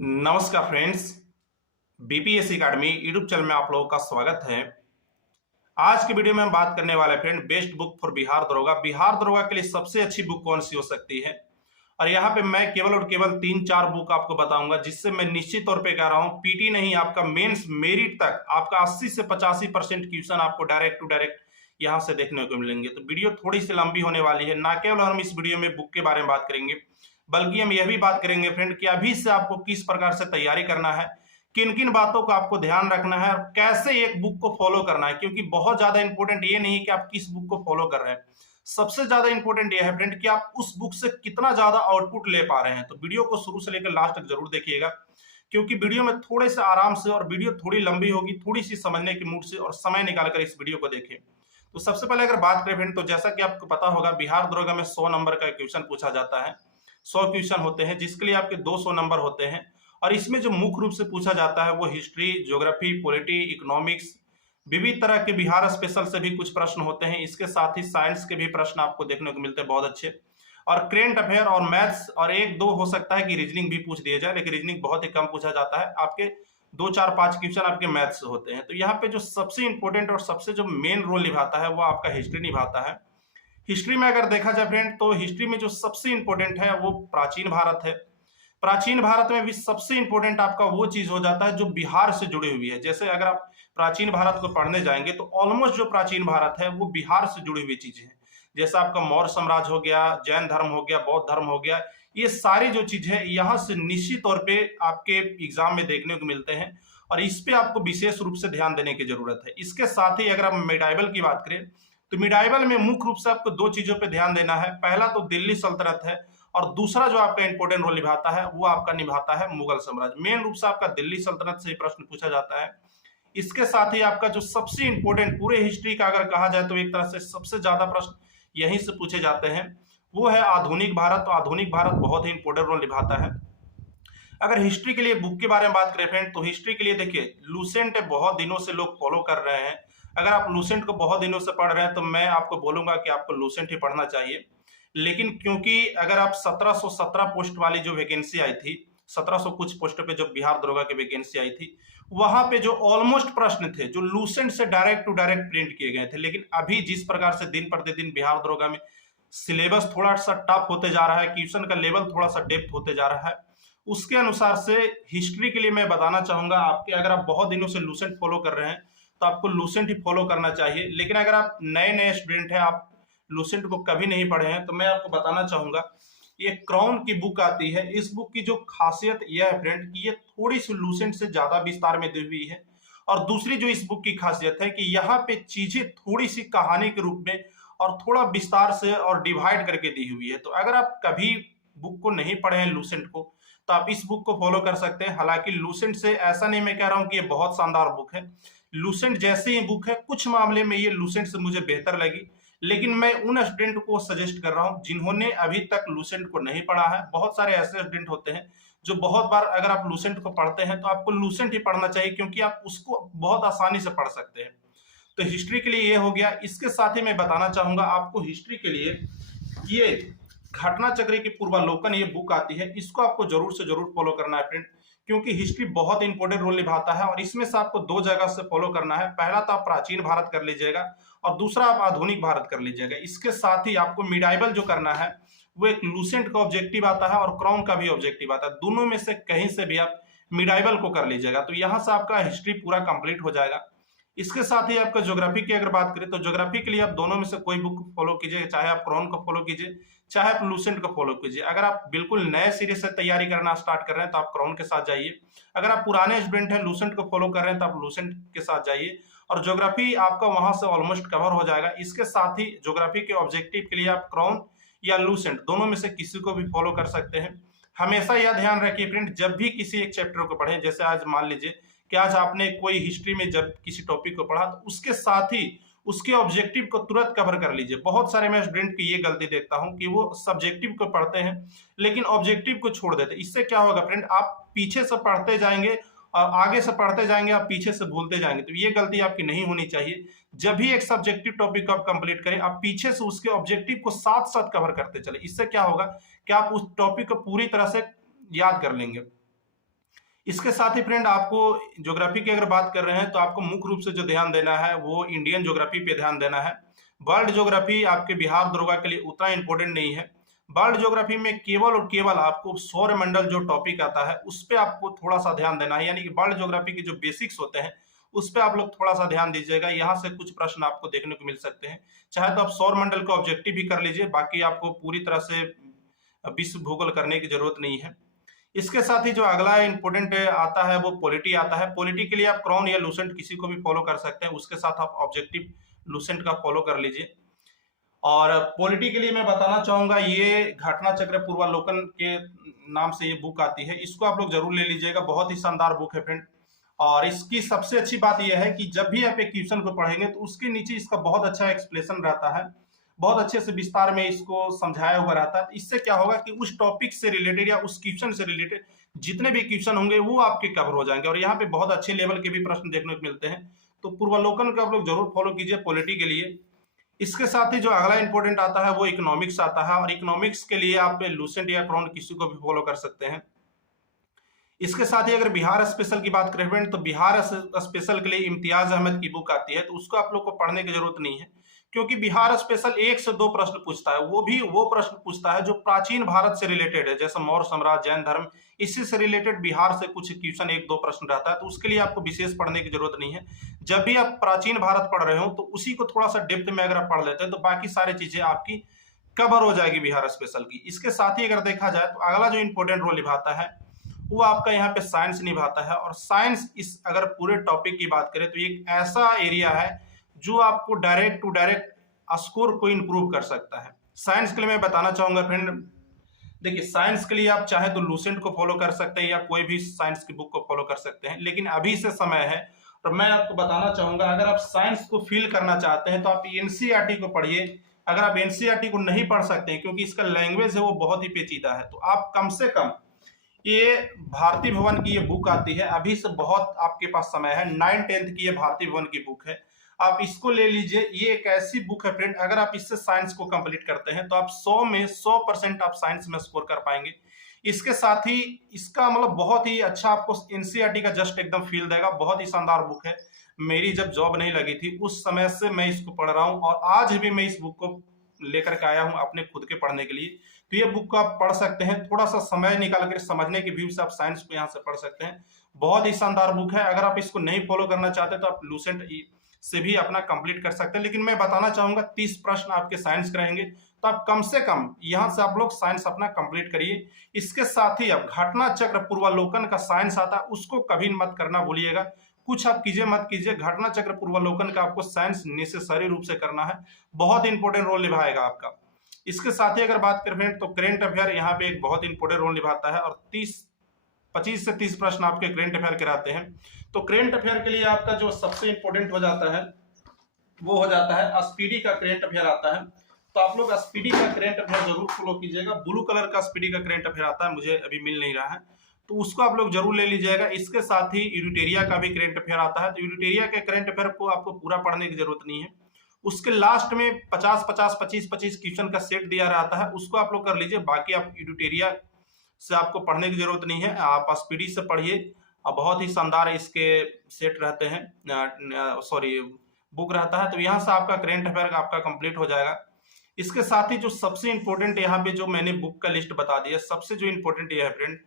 नमस्कार friends, BPSC academy YouTube channel में आप लोगों का स्वागत है। आज की वीडियो में हम बात करने वाले friend best book for Bihar दरोगा। बिहार दरोगा के लिए सबसे अच्छी बुक कौन सी हो सकती है, और यहाँ पे मैं केवल और केवल 3-4 बुक आपको बताऊंगा, जिससे मैं निश्चित तौर पे कह रहा हूँ पीटी नहीं आपका मेंस मेरिट तक आपका 80 से 85% क्वेश्चन आपको डायरेक्ट टू डायरेक्ट यहाँ से देखने को मिलेंगे। तो वीडियो थोड़ी सी लंबी होने वाली है। ना केवल हम इस वीडियो में बुक के बारे में बात करेंगे, बल्कि हम यह भी बात करेंगे फ्रेंड कि अभी से आपको किस प्रकार से तैयारी करना है, किन किन बातों को आपको ध्यान रखना है और कैसे एक बुक को फॉलो करना है। क्योंकि बहुत ज्यादा इंपॉर्टेंट ये नहीं कि आप किस बुक को फॉलो कर रहे हैं, सबसे ज्यादा इंपॉर्टेंट ये है फ्रेंड कि आप उस बुक से कितना ज्यादा आउटपुट ले पा रहे हैं। तो वीडियो को शुरू से लेकर लास्ट तक जरूर देखिएगा, क्योंकि वीडियो में थोड़े से आराम से, और वीडियो थोड़ी लंबी होगी, थोड़ी सी समझने की मूड से और समय निकालकर इस वीडियो को देखें। तो सबसे पहले अगर बात करें फ्रेंड, तो जैसा कि आपको पता होगा बिहार दरोगा में 100 नंबर का क्वेश्चन पूछा जाता है। 100 क्वेश्चन होते हैं, जिसके लिए आपके 200 नंबर होते हैं। और इसमें जो मुख्य रूप से पूछा जाता है वो हिस्ट्री, ज्योग्राफी, पॉलिटी, इकोनॉमिक्स, विविध तरह के बिहार स्पेशल से भी कुछ प्रश्न होते हैं। इसके साथ ही साइंस के भी प्रश्न आपको देखने को मिलते हैं बहुत अच्छे, और करेंट अफेयर और मैथ्स, और एक दो हो सकता है कि रीजनिंग भी पूछ दिया जाए, लेकिन रीजनिंग बहुत ही कम पूछा जाता है। आपके 2-4-5 क्वेश्चन आपके मैथ्स होते हैं। तो यहाँ पे जो सबसे इंपॉर्टेंट और सबसे जो मेन रोल निभाता है वो आपका हिस्ट्री निभाता है। हिस्ट्री में अगर देखा जाए फ्रेंड, तो हिस्ट्री में जो सबसे इंपॉर्टेंट है वो प्राचीन भारत है। प्राचीन भारत में भी सबसे इंपॉर्टेंट आपका वो चीज हो जाता है जो बिहार से जुड़ी हुई है। जैसे अगर आप प्राचीन भारत को पढ़ने जाएंगे तो ऑलमोस्ट जो प्राचीन भारत है वो बिहार से जुड़ी हुई चीजें हैं। जैसे आपका मौर्य साम्राज्य हो गया, जैन धर्म हो गया, बौद्ध धर्म हो गया, ये सारी जो चीज है यहाँ से निश्चित तौर पे आपके एग्जाम में देखने को मिलते हैं, और इस पे आपको विशेष रूप से ध्यान देने की जरूरत है। इसके साथ ही अगर आप मिडाइवल की बात करें, तो मिडाइवल में मुख्य रूप से आपको दो चीजों पे ध्यान देना है। पहला तो दिल्ली सल्तनत है, और दूसरा जो आपका इंपॉर्टेंट रोल निभाता है वो आपका निभाता है मुगल साम्राज्य। मेन रूप से आपका दिल्ली सल्तनत से ही प्रश्न पूछा जाता है। इसके साथ ही आपका जो सबसे इंपॉर्टेंट पूरे हिस्ट्री का अगर कहा जाए तो एक तरह से सबसे ज्यादा प्रश्न यहीं से पूछे जाते हैं, वो है आधुनिक भारत। तो आधुनिक भारत बहुत ही इंपॉर्टेंट रोल निभाता है। अगर हिस्ट्री के लिए बुक के बारे में बात करें फ्रेंड, तो हिस्ट्री के लिए देखिए लूसेंट बहुत दिनों से लोग फॉलो कर रहे हैं। अगर आप लूसेंट को बहुत दिनों से पढ़ रहे हैं तो मैं आपको बोलूंगा कि आपको लूसेंट ही पढ़ना चाहिए। लेकिन क्योंकि अगर आप 1717 पोस्ट वाली जो वैकेंसी आई थी, 1700 कुछ पोस्ट पे जो बिहार दरोगा की वैकेंसी आई थी, वहां पे जो ऑलमोस्ट प्रश्न थे जो लूसेंट से डायरेक्ट टू डायरेक्ट प्रिंट किए गए थे। लेकिन अभी जिस प्रकार से दिन प्रतिदिन बिहार दरोगा में सिलेबस थोड़ा सा टफ होते जा रहा है, क्वेश्चन का लेवल थोड़ा सा डेप्थ होते जा रहा है, उसके अनुसार से हिस्ट्री के लिए मैं बताना चाहूंगा आपके, अगर आप बहुत दिनों से लूसेंट फॉलो कर रहे हैं तो आपको लूसेंट ही फॉलो करना चाहिए। लेकिन अगर आप नए नए स्टूडेंट हैं, आप लूसेंट को कभी नहीं पढ़े हैं, तो मैं आपको बताना चाहूंगा ये क्राउन की बुक आती है। इस बुक की जो खासियत यह है फ्रेंड कि ये थोड़ी सी लूसेंट से ज्यादा विस्तार में दी हुई है। और दूसरी जो इस बुक की खासियत है कि यहाँ पे चीजें थोड़ी सी कहानी के रूप में और थोड़ा विस्तार से और डिवाइड करके दी हुई है। तो अगर आप कभी बुक को नहीं पढ़े हैं लूसेंट को, तो आप इस बुक को फॉलो कर सकते हैं। हालांकि लूसेंट से ऐसा नहीं मैं कह रहा हूं कि ये बहुत शानदार बुक है, लूसेंट जैसी ही बुक है, कुछ मामले में ये लूसेंट से मुझे बेहतर लगी। लेकिन मैं उन स्टूडेंट को सजेस्ट कर रहा हूं जिन्होंने अभी तक लूसेंट को नहीं पढ़ा है। बहुत सारे ऐसे स्टूडेंट होते हैं जो बहुत बार अगर आप लूसेंट को पढ़ते हैं तो आपको लूसेंट ही पढ़ना चाहिए, क्योंकि आप उसको बहुत आसानी से पढ़ सकते हैं। तो हिस्ट्री के लिए ये हो गया। इसके साथ ही मैं बताना चाहूंगा आपको हिस्ट्री के लिए ये घटना चक्र की पूर्वालोकन ये बुक आती है, इसको आपको जरूर से जरूर फॉलो करना है फ्रेंड, क्योंकि हिस्ट्री बहुत इंपॉर्टेंट रोल निभाता है। और इसमें से आपको दो जगह से फॉलो करना है। पहला तो आप प्राचीन भारत कर लीजिएगा, और दूसरा आप आधुनिक भारत कर लीजिएगा। इसके साथ ही आपको मिडाइवल जो करना है वो एक लूसेंट का ऑब्जेक्टिव आता है और क्राउन का भी ऑब्जेक्टिव आता है। दोनों में से कहीं से भी आप मिडाइवल को कर लीजिएगा, तो यहाँ से आपका हिस्ट्री पूरा कंप्लीट हो जाएगा। इसके साथ ही आपका ज्योग्राफी की अगर बात करें, तो ज्योग्राफी के लिए आप दोनों में से कोई बुक फॉलो कीजिए, चाहे आप क्राउन को फॉलो कीजिए, चाहे आप लूसेंट को फॉलो कीजिए। अगर आप बिल्कुल नए सिरे से तैयारी करना स्टार्ट कर रहे हैं तो आप क्राउन के साथ जाइए। अगर आप पुराने स्टूडेंट हैं, लूसेंट को फॉलो कर रहे हैं, तो आप लूसेंट के साथ जाइए, और ज्योग्राफी आपका वहां से ऑलमोस्ट कवर हो जाएगा। इसके साथ ही ज्योग्राफी के ऑब्जेक्टिव के लिए आप क्राउन या लूसेंट दोनों में से किसी को भी फॉलो कर सकते हैं। हमेशा यह ध्यान रखिए फ्रेंड, जब भी किसी एक चैप्टर को पढ़ें, जैसे आज मान लीजिए कि आज आपने कोई हिस्ट्री में जब किसी टॉपिक को पढ़ा, तो उसके साथ ही उसके ऑब्जेक्टिव को तुरंत कवर कर लीजिए। बहुत सारे मैं स्टूडेंट की ये गलती देखता हूं कि वो सब्जेक्टिव को पढ़ते हैं लेकिन ऑब्जेक्टिव को छोड़ देते हैं। इससे क्या होगा फ्रेंड, आप पीछे से पढ़ते जाएंगे और आगे से पढ़ते जाएंगे, आप पीछे से भूलते जाएंगे। तो ये गलती आपकी नहीं होनी चाहिए। जब भी एक सब्जेक्टिव टॉपिक को आप कंप्लीट करें, आप पीछे से उसके ऑब्जेक्टिव को साथ साथ कवर करते चले। इससे क्या होगा कि आप उस टॉपिक को पूरी तरह से याद कर लेंगे। इसके साथ ही फ्रेंड आपको ज्योग्राफी की अगर बात कर रहे हैं तो आपको मुख्य रूप से जो ध्यान देना है वो इंडियन ज्योग्राफी पे ध्यान देना है। वर्ल्ड ज्योग्राफी आपके बिहार दरोगा के लिए उतना इंपॉर्टेंट नहीं है। वर्ल्ड ज्योग्राफी में केवल और केवल आपको सौरमंडल जो टॉपिक आता है उस पर आपको थोड़ा सा ध्यान देना है, यानी कि वर्ल्ड ज्योग्राफी के जो बेसिक्स होते हैं उस पर आप लोग थोड़ा सा ध्यान दीजिएगा। यहाँ से कुछ प्रश्न आपको देखने को मिल सकते हैं। चाहे तो आप सौरमंडल को ऑब्जेक्टिव भी कर लीजिए, बाकी आपको पूरी तरह से विश्व भूगोल करने की जरूरत नहीं है। इसके साथ ही जो अगला इंपॉर्टेंट आता है वो पॉलिटी आता है। पॉलिटी के लिए आप क्राउन या लूसेंट किसी को भी फॉलो कर सकते हैं, उसके साथ आप ऑब्जेक्टिव लूसेंट का फॉलो कर लीजिए। और पॉलिटी के लिए मैं बताना चाहूंगा, ये घटना चक्र पूर्वालोकन के नाम से ये बुक आती है, इसको आप लोग जरूर ले लीजिएगा। बहुत ही शानदार बुक है फ्रेंड। और इसकी सबसे अच्छी बात यह है कि जब भी आप एक क्वेश्चन को पढ़ेंगे तो उसके नीचे इसका बहुत अच्छा एक्सप्लेनेशन रहता है, बहुत अच्छे से विस्तार में इसको समझाया हुआ रहता है। इससे क्या होगा कि उस टॉपिक से रिलेटेड या उस क्वेश्चन से रिलेटेड जितने भी क्वेश्चन होंगे वो आपके कवर हो जाएंगे। और यहाँ पे बहुत अच्छे लेवल के भी प्रश्न देखने को मिलते हैं, तो पूर्वालोकन का आप लोग जरूर फॉलो कीजिए पॉलिटी के लिए। इसके साथ ही जो अगला इंपॉर्टेंट आता है वो इकोनॉमिक्स आता है, और इकोनॉमिक्स के लिए आप लूसेंट या क्राउन किसी को भी फॉलो कर सकते हैं। इसके साथ ही अगर बिहार स्पेशल की बात करें फ्रेंड, तो बिहार स्पेशल के लिए इम्तियाज अहमद की बुक आती है, तो उसको आप लोग को पढ़ने की जरूरत नहीं है, क्योंकि बिहार स्पेशल 1 से 2 प्रश्न पूछता है। वो भी वो प्रश्न पूछता है जो प्राचीन भारत से रिलेटेड है, जैसे मौर्य साम्राज्य, जैन धर्म, इसी से रिलेटेड बिहार से कुछ क्वेश्चन 1-2 प्रश्न रहता है, तो उसके लिए आपको विशेष पढ़ने की जरूरत नहीं है। जब भी आप प्राचीन भारत पढ़ रहे हो तो उसी को थोड़ा सा डेप्थ में अगर आप पढ़ लेते हैं तो बाकी सारी चीजें आपकी कवर हो जाएगी बिहार स्पेशल की। इसके साथ ही अगर देखा जाए तो अगला जो इंपॉर्टेंट रोल निभाता है वो आपका यहाँ पे साइंस निभाता है। और साइंस इस अगर पूरे टॉपिक की बात करें तो एक ऐसा एरिया है जो आपको डायरेक्ट टू डायरेक्ट स्कोर को इंप्रूव कर सकता है। साइंस के लिए मैं बताना चाहूंगा फ्रेंड, देखिए साइंस के लिए आप चाहे तो लूसेंट को फॉलो कर सकते हैं या कोई भी साइंस की बुक को फॉलो कर सकते हैं, लेकिन अभी से समय है। और मैं आपको बताना चाहूंगा, अगर आप साइंस को फील करना चाहते हैं तो आप एनसीईआरटी को पढ़िए। अगर आप एनसीईआरटी को नहीं पढ़ सकते हैं क्योंकि इसका लैंग्वेज है वो बहुत ही पेचीदा है, तो आप कम से कम ये भारती भवन की ये बुक आती है, अभी से बहुत आपके पास समय है, 9th-10th की ये भारती भवन की बुक है, आप इसको ले लीजिए। ये एक ऐसी बुक है फ्रेंड, अगर आप इससे साइंस को कंप्लीट करते हैं तो आप 100 में 100% आप साइंस में स्कोर कर पाएंगे। इसके साथ ही इसका मतलब बहुत ही अच्छा आपको एनसीईआरटी का जस्ट एकदम फील देगा। बहुत ही शानदार बुक है। मेरी जब जॉब नहीं लगी थी उस समय से मैं इसको पढ़ रहा हूँ और आज भी मैं इस बुक को लेकर के आया हूँ अपने खुद के पढ़ने के लिए। तो ये बुक को आप पढ़ सकते हैं, थोड़ा सा समय निकाल कर समझने के व्यू से आप साइंस को यहाँ से पढ़ सकते हैं। बहुत ही शानदार बुक है। अगर आप इसको नहीं फॉलो करना चाहते तो आप लूसेंट से भी अपना कंप्लीट कर सकते हैं, लेकिन मैं बताना चाहूंगा 30 प्रश्न आपके साइंस के रहेंगे, तो आप कम से कम यहाँ से आप लोग साइंस अपना कंप्लीट करिए। इसके साथ ही अब घटना चक्र पूर्वालोकन का साइंस आता है, उसको कभी मत करना भूलिएगा। कुछ आप कीजिए मत कीजिए, घटना चक्र पूर्वालोकन का आपको साइंस नेसेसरी रूप से करना है, बहुत इंपॉर्टेंट रोल निभाएगा आपका। इसके साथ ही अगर बात करें तो करेंट अफेयर यहाँ पे एक बहुत इंपॉर्टेंट रोल निभाता है, और 25 से 30 प्रश्न आपके करेंट अफेयर के रहते हैं। तो करेंट अफेयर के लिए आपका जो सबसे इंपॉर्टेंट हो जाता है वो हो जाता है स्पीडी का करेंट अफेयर आता है। तो आप लोग स्पीडी का करेंट अफेयर जरूर फॉलो कीजिएगा। ब्लू कलर का स्पीडी का करेंट अफेयर आता है, मुझे अभी मिल नहीं रहा है, तो उसको आप लोग जरूर ले लीजिएगा। इसके साथ ही यूरिटेरिया का भी करेंट अफेयर आता है, तो यूरिटेरिया के करेंट अफेयर को आपको पूरा पढ़ने की जरूरत नहीं है। उसके लास्ट में 50-50, 25-25 क्वेश्चन का सेट दिया रहता है, उसको आप लोग कर लीजिए। बाकी आप यूरिटेरिया से आपको पढ़ने की जरूरत नहीं है, आप स्पीडी से पढ़िए। बहुत ही शानदार इसके सेट रहते हैं, सॉरी बुक रहता है, तो यहाँ से आपका करेंट अफेयर आपका कंप्लीट हो जाएगा। इसके साथ ही जो सबसे इंपॉर्टेंट यहाँ पे जो मैंने बुक का लिस्ट बता दिया, सबसे जो इंपॉर्टेंट ये है फ्रेंड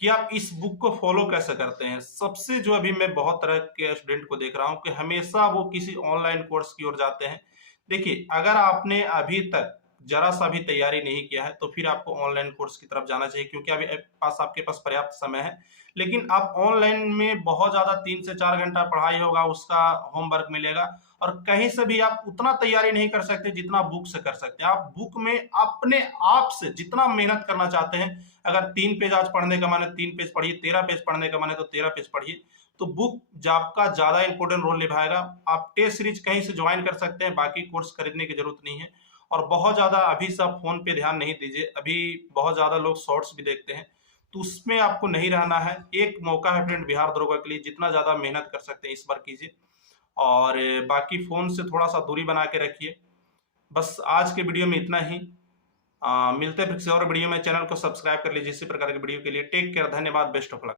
कि आप इस बुक को फॉलो कैसे करते हैं। सबसे जो अभी मैं बहुत तरह के स्टूडेंट को देख रहा हूँ कि हमेशा वो किसी ऑनलाइन कोर्स की ओर जाते हैं। देखिए अगर आपने अभी तक जरा सा भी तैयारी नहीं किया है तो फिर आपको ऑनलाइन कोर्स की तरफ जाना चाहिए, क्योंकि अभी आपके पास पर्याप्त समय है। लेकिन आप ऑनलाइन में बहुत ज्यादा 3 से 4 घंटा पढ़ाई होगा, उसका होमवर्क मिलेगा, और कहीं से भी आप उतना तैयारी नहीं कर सकते जितना बुक से कर सकते हैं। आप बुक में अपने आप से जितना मेहनत करना चाहते हैं, अगर 3 पेज आज पढ़ने का माने 3 पेज पढ़िए, 13 पेज पढ़ने का माने तो 13 पेज पढ़िए, तो बुक आपका ज्यादा इंपॉर्टेंट रोल निभाएगा। आप टेस्ट सीरीज कहीं से ज्वाइन कर सकते हैं, बाकी कोर्स खरीदने की जरूरत नहीं है। और बहुत ज्यादा अभी से आप फोन पे ध्यान नहीं दीजिए, अभी बहुत ज्यादा लोग शॉर्ट्स भी देखते हैं, तो उसमें आपको नहीं रहना है। एक मौका है फ्रेंड बिहार दरोगा के लिए, जितना ज्यादा मेहनत कर सकते हैं इस बार कीजिए, और बाकी फोन से थोड़ा सा दूरी बना के रखिए। बस आज के वीडियो में इतना ही। मिलते हैं फिर किसी और वीडियो में। चैनल को सब्सक्राइब कर लीजिए इसी प्रकार के वीडियो के लिए। टेक केयर, धन्यवाद, बेस्ट ऑफ लक।